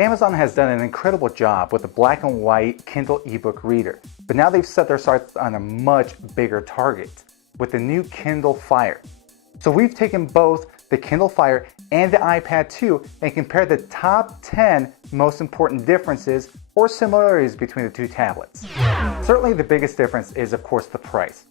Amazon has done an incredible job with the black and white Kindle ebook reader, but now they've set their sights on a much bigger target with the new Kindle Fire. So we've taken both the Kindle Fire and the iPad 2 and compared the top 10 most important differences or similarities between the two tablets. Certainly the biggest difference is, of course, the price.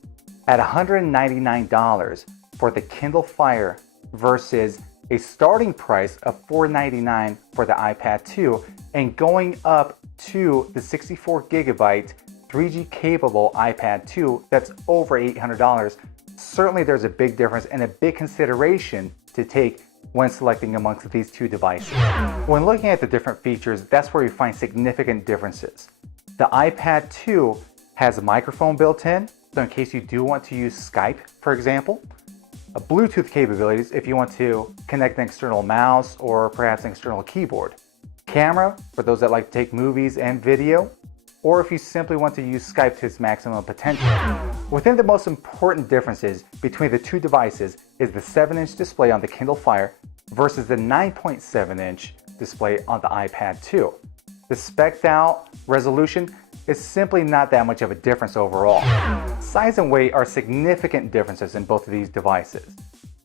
At $199 for the Kindle Fire versus a starting price of $499 for the iPad 2 and going up to the 64 gigabyte 3G capable iPad 2 that's over $800. Certainly there's a big difference and a big consideration to take when selecting amongst these two devices. When looking at the different features, that's where you find significant differences. The iPad 2 has a microphone built in, so in case you do want to use Skype, for example. Bluetooth capabilities if you want to connect an external mouse or perhaps an external keyboard. Camera for those that like to take movies and video, or if you simply want to use Skype to its maximum potential. Within the most important differences between the two devices is the 7-inch display on the Kindle Fire versus the 9.7-inch display on the iPad 2. The spec'd out resolution is simply not that much of a difference overall. Size and weight are significant differences in both of these devices.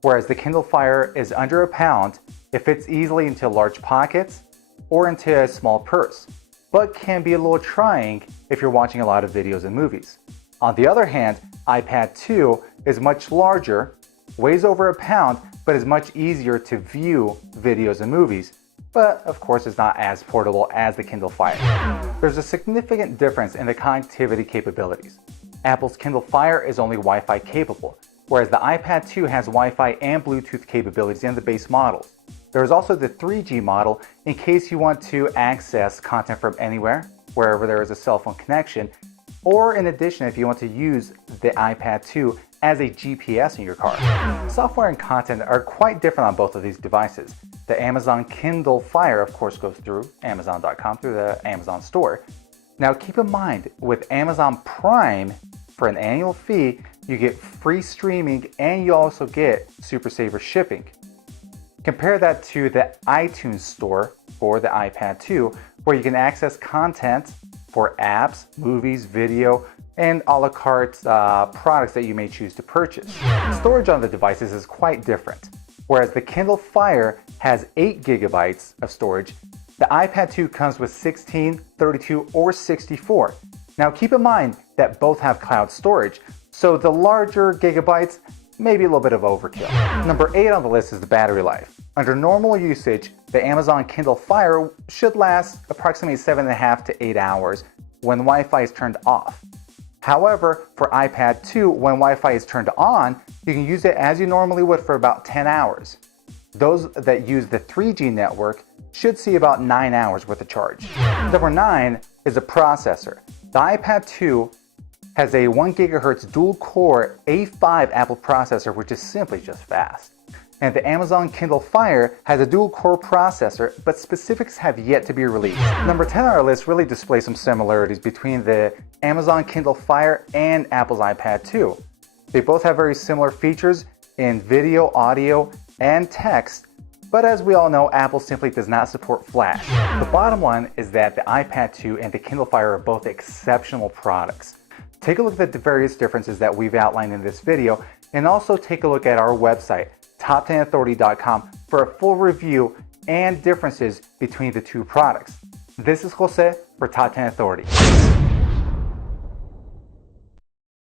Whereas the Kindle Fire is under a pound, it fits easily into large pockets or into a small purse, but can be a little trying if you're watching a lot of videos and movies. On the other hand, iPad 2 is much larger, weighs over a pound, but is much easier to view videos and movies, but of course is not as portable as the Kindle Fire. There's a significant difference in the connectivity capabilities. Apple's Kindle Fire is only Wi-Fi capable, whereas the iPad 2 has Wi-Fi and Bluetooth capabilities in the base models. There is also the 3G model in case you want to access content from anywhere, wherever there is a cell phone connection, or in addition if you want to use the iPad 2 as a GPS in your car. Software and content are quite different on both of these devices. The Amazon Kindle Fire, of course, goes through Amazon.com, through the Amazon store. Now keep in mind, with Amazon Prime, for an annual fee, you get free streaming and you also get Super Saver shipping. Compare that to the iTunes store for the iPad 2, where you can access content for apps, movies, video, and a la carte products that you may choose to purchase. Storage on the devices is quite different. Whereas the Kindle Fire has 8 gigabytes of storage, the iPad 2 comes with 16, 32, or 64. Now keep in mind that both have cloud storage, so the larger gigabytes may be a little bit of overkill. Number 8 on the list is the battery life. Under normal usage, the Amazon Kindle Fire should last approximately 7.5 to 8 hours when Wi-Fi is turned off. However, for iPad 2, when Wi-Fi is turned on, you can use it as you normally would for about 10 hours. Those that use the 3G network should see about 9 hours worth of charge. Number 9 is the processor. The iPad 2 has a 1 GHz dual-core A5 Apple processor, which is simply just fast. And the Amazon Kindle Fire has a dual-core processor, but specifics have yet to be released. Number 10 on our list really displays some similarities between the Amazon Kindle Fire and Apple's iPad 2. They both have very similar features in video, audio, and text, but as we all know, Apple simply does not support Flash. The bottom line is that the iPad 2 and the Kindle Fire are both exceptional products. Take a look at the various differences that we've outlined in this video, and also take a look at our website, top10authority.com, for a full review and differences between the two products. This is Jose for Top 10 Authority.